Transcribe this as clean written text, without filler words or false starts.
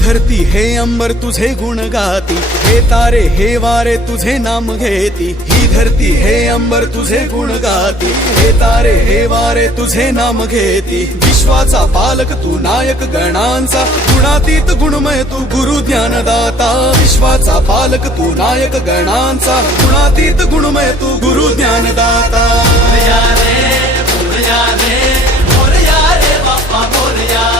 धरती हे अंबर तुझे गुण गाती, हे तारे हे वारे तुझे नाम घेती। ही धरती हे अंबर तुझे गुण गाती, हे तारे हे वारे तुझे नाम घेती। विश्वाचा पालक तू नायक गणांचा, गुणातीत गुणमय तू गुरु ज्ञानदाता। विश्वाचा पालक तू नायक गणांचा, गुणातीत गुणमय तू गुरु ज्ञानदाता। मोरया रे मोरया रे मोरया रे बाप्पा मोरया।